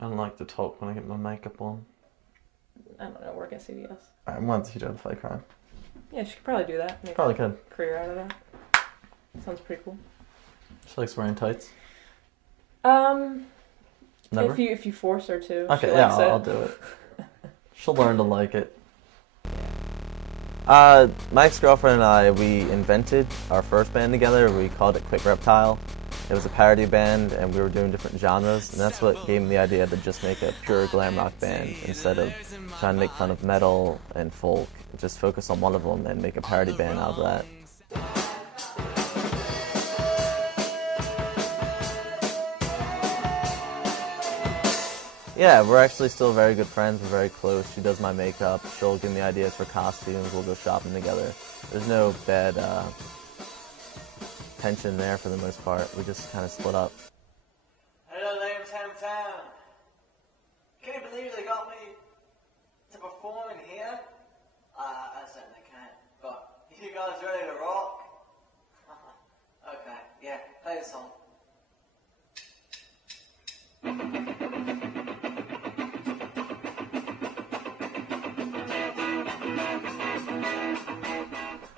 I don't like to talk when I get my makeup on. I don't know, work at CVS. I want to do a fight crime. Yeah, she could probably do that. Make Probably a could. career out of that. Sounds pretty cool. She likes wearing tights. Never? If you force her to. Okay, she yeah, likes I'll it. do it. She'll learn to like it. My ex-girlfriend and I, we invented our first band together. We called it Quick Reptile. It was a parody band, and we were doing different genres, and that's what gave me the idea to just make a pure glam rock band instead of trying to make fun of metal and folk. Just focus on one of them and make a parody band out of that. Yeah, we're actually still very good friends. We're very close. She does my makeup. She'll give me ideas for costumes. We'll go shopping together. There's no bad tension there for the most part. We just kind of split up. Hello, Liam's hometown. Can you believe they got me to perform in here? I certainly can't. But you guys ready to rock? Okay, yeah, play the song.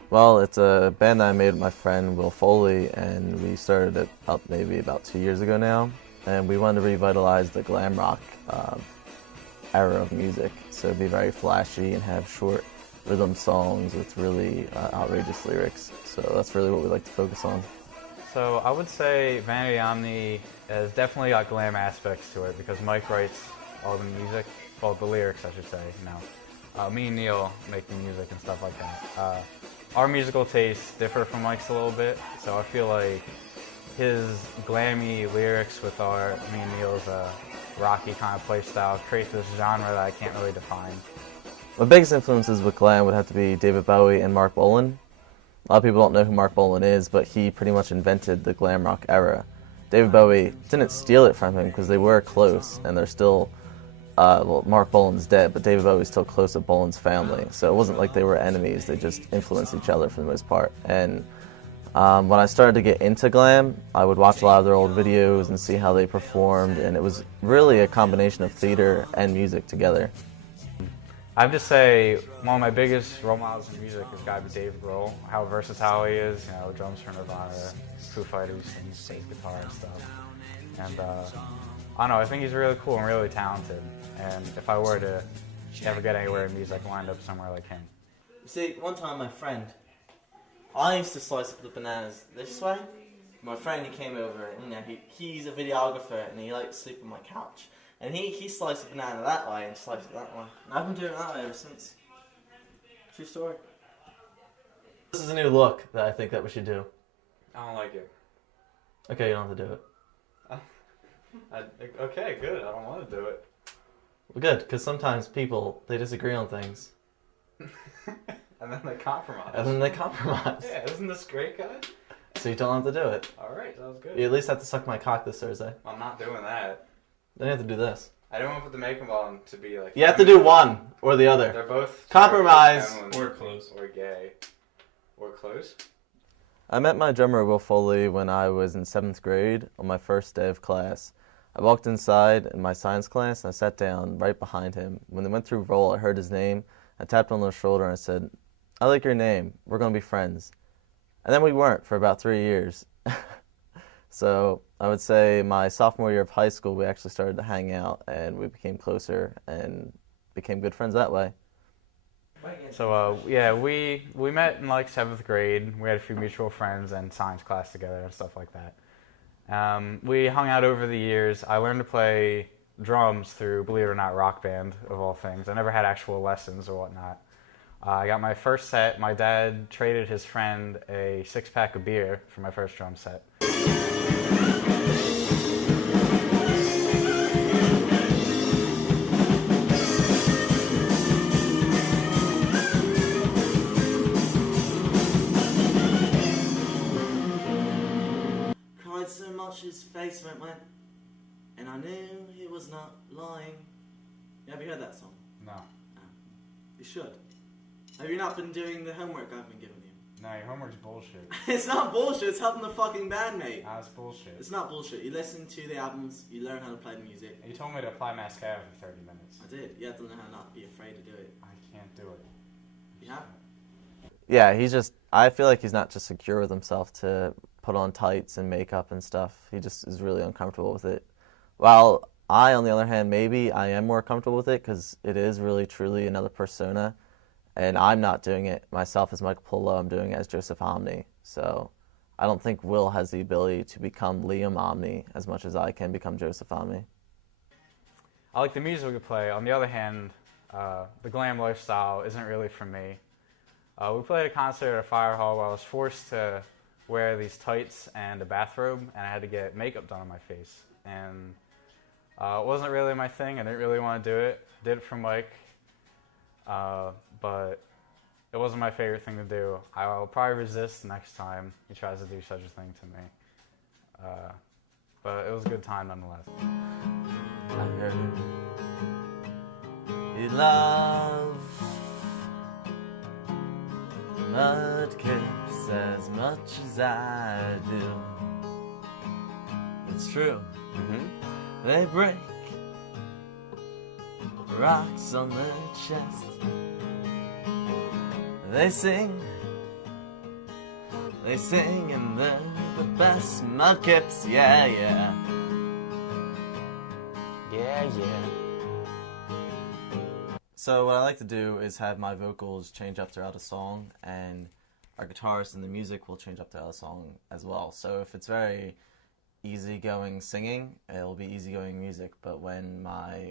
Well, it's a band that I made with my friend Will Foley, and we started it up maybe about 2 years ago now. And we wanted to revitalize the glam rock era of music, so be very flashy and have short rhythm songs with really outrageous lyrics. So that's really what we like to focus on. So I would say Vanity Omni has definitely got glam aspects to it because Mike writes all the music, well, the lyrics, I should say. Me and Neil make the music and stuff like that. Our musical tastes differ from Mike's a little bit, so I feel like his glammy lyrics with me and Neil's rocky kind of play style create this genre that I can't really define. My biggest influences with glam would have to be David Bowie and Mark Bolan. A lot of people don't know who Mark Bolan is, but he pretty much invented the glam rock era. David Bowie didn't steal it from him because they were close, and they're still, Mark Bolan's dead, but David Bowie's still close to Bolan's family, so it wasn't like they were enemies, they just influenced each other for the most part. And when I started to get into glam, I would watch a lot of their old videos and see how they performed, and it was really a combination of theater and music together. I have to say, one of my biggest role models in music has got to be Dave Grohl. How versatile he is, drums for Nirvana, Foo Fighters, sings bass guitar and stuff. And I don't know, I think he's really cool and really talented. And if I were to ever get anywhere in music, I'd wind up somewhere like him. You see, one time my friend, I used to slice up the bananas this way. My friend, he came over, and he's a videographer, and he likes to sleep on my couch. And he sliced a banana that way and sliced it that way. And I've been doing it that way ever since. True story. This is a new look that I think that we should do. I don't like it. Okay, you don't have to do it. Okay, good. I don't want to do it. Well, good, because sometimes people, they disagree on things. And then they compromise. And then they compromise. Yeah, isn't this great, guys? So you don't have to do it. All right, sounds good. You at least have to suck my cock this Thursday. I'm not doing that. Then you have to do this. I don't want to put the makeup on to be like... You have to do one or the other. They're both... Compromise. Or close. Or gay. Or close. I met my drummer, Will Foley, when I was in 7th grade on my first day of class. I walked inside in my science class and I sat down right behind him. When they went through roll, I heard his name. I tapped on his shoulder and I said, "I like your name. We're going to be friends." And then we weren't for about 3 years. So I would say my sophomore year of high school, we actually started to hang out and we became closer and became good friends that way. So, yeah, we met in like 7th grade. We had a few mutual friends and science class together and stuff like that. We hung out over the years. I learned to play drums through, believe it or not, Rock Band, of all things. I never had actual lessons or whatnot. I got my first set. My dad traded his friend a 6-pack of beer for my first drum set. Cried so much his face went, and I knew he was not lying. Have you heard that song? No. You should. Have you not been doing the homework I've been giving you? No, your homework's bullshit. It's not bullshit, it's helping the fucking band, mate. That's bullshit. It's not bullshit. You listen to the albums, you learn how to play the music. You told me to apply mascara for 30 minutes. I did. You have to learn how not to be afraid to do it. I can't do it. You have? Yeah, I feel like he's not just secure with himself to put on tights and makeup and stuff. He just is really uncomfortable with it. While I, on the other hand, maybe I am more comfortable with it because it is really, truly another persona. And I'm not doing it myself as Michael Polo, I'm doing it as Joseph Omni. So I don't think Will has the ability to become Liam Omni as much as I can become Joseph Omni. I like the music we play. On the other hand, the glam lifestyle isn't really for me. We played a concert at a fire hall where I was forced to wear these tights and a bathrobe, and I had to get makeup done on my face. And it wasn't really my thing. I didn't really want to do it. Did it for Mike. But it wasn't my favorite thing to do. I'll probably resist next time he tries to do such a thing to me. But it was a good time nonetheless. I heard you love mudkips as much as I do. It's true. Mm-hmm. They break rocks on their chest. They sing, and they're the best mudkips, yeah, yeah. Yeah, yeah. So what I like to do is have my vocals change up throughout a song, and our guitarist and the music will change up throughout a song as well. So if it's very easygoing singing, it'll be easygoing music. But when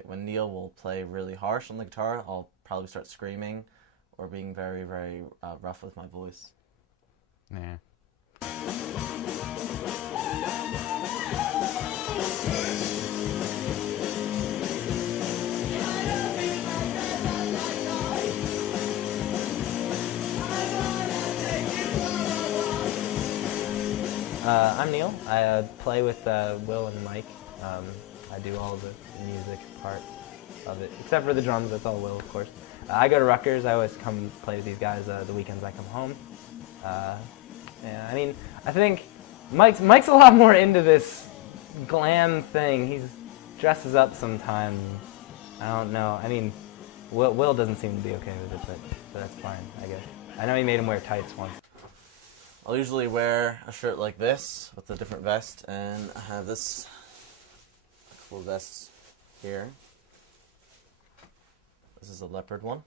Neil will play really harsh on the guitar, I'll probably start screaming or being very, very rough with my voice. Yeah. I'm Neil. I play with Will and Mike. I do all the music part of it, except for the drums. That's all Will, of course. I go to Rutgers. I always come play with these guys the weekends I come home. Yeah, I mean, I think Mike's a lot more into this glam thing. He dresses up sometimes. I don't know. I mean, Will doesn't seem to be okay with it, but that's fine, I guess. I know he made him wear tights once. I'll usually wear a shirt like this with a different vest, and I have this couple of vests here. This is a leopard one.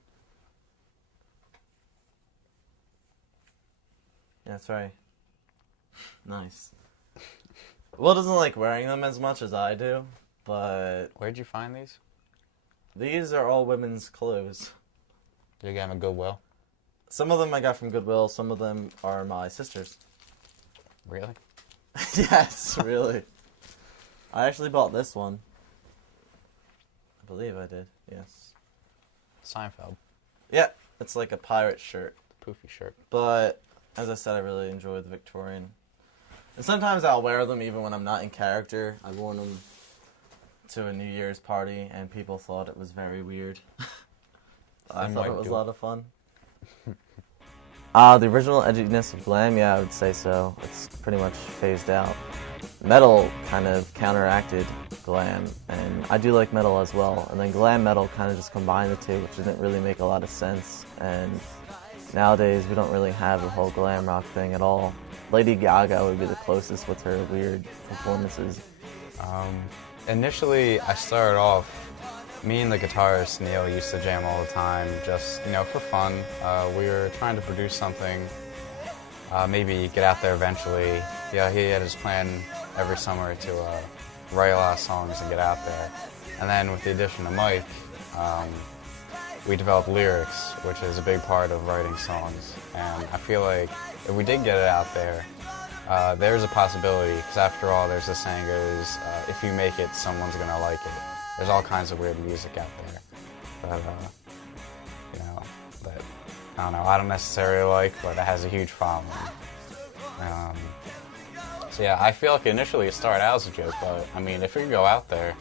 Yeah, that's right. Nice. Will doesn't like wearing them as much as I do, but Where'd you find these? these are all women's clothes. Did you get them at Goodwill? Some of them I got from Goodwill, some of them are my sister's. Really? Yes, really. I actually bought this one. I believe I did, yes. Seinfeld. Yeah, it's like a pirate shirt. Poofy shirt. But, as I said, I really enjoy the Victorian. And sometimes I'll wear them even when I'm not in character. I've worn them to a New Year's party, and people thought it was very weird. I thought it was a lot of fun. The original edginess of glam, yeah, I would say so. It's pretty much phased out. Metal kind of counteracted glam, and I do like metal as well. And then glam metal kind of just combined the two, which didn't really make a lot of sense. And nowadays, we don't really have the whole glam rock thing at all. Lady Gaga would be the closest with her weird performances. Initially, I started off, me and the guitarist Neil used to jam all the time, just, for fun. We were trying to produce something, maybe get out there eventually. Yeah, he had his plan every summer to write a lot of songs and get out there. And then with the addition of Mike, we developed lyrics, which is a big part of writing songs. And I feel like if we did get it out there, there's a possibility, because after all, there's a saying goes, if you make it, someone's going to like it. There's all kinds of weird music out there that, that, I don't know, I don't necessarily like, but it has a huge following. So yeah, I feel like initially it started out as a joke, but I mean, if we could go out there,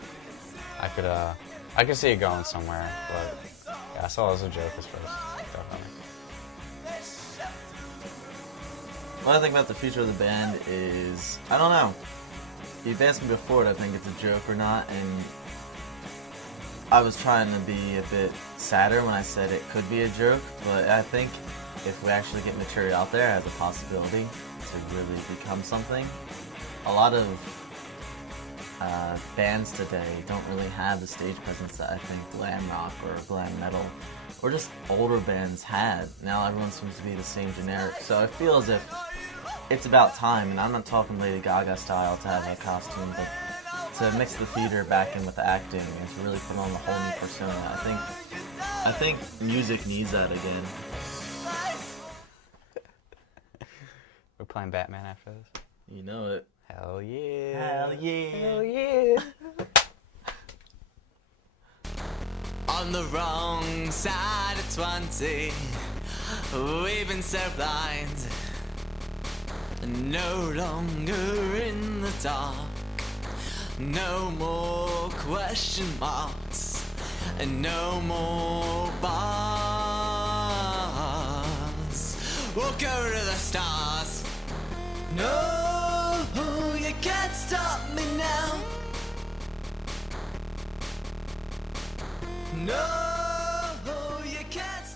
I could see it going somewhere, but yeah, I saw it as a joke at first, definitely. What I think about the future of the band is, I don't know. You've asked me before if I think it's a joke or not, and I was trying to be a bit sadder when I said it could be a joke, but I think if we actually get material out there as a possibility to really become something, a lot of bands today don't really have the stage presence that I think glam rock or glam metal or just older bands had. Now everyone seems to be the same generic, so I feel as if it's about time, and I'm not talking Lady Gaga style to have a costume, but to mix the theater back in with the acting and to really put on a whole new persona. I think music needs that again. We're playing Batman after this. You know it. Hell yeah. Hell yeah. Hell yeah. On the wrong side of 20, we've been so blind, no longer in the dark, no more question marks, and no more bars. We'll go to the stars. No, you can't stop me now. No, you can't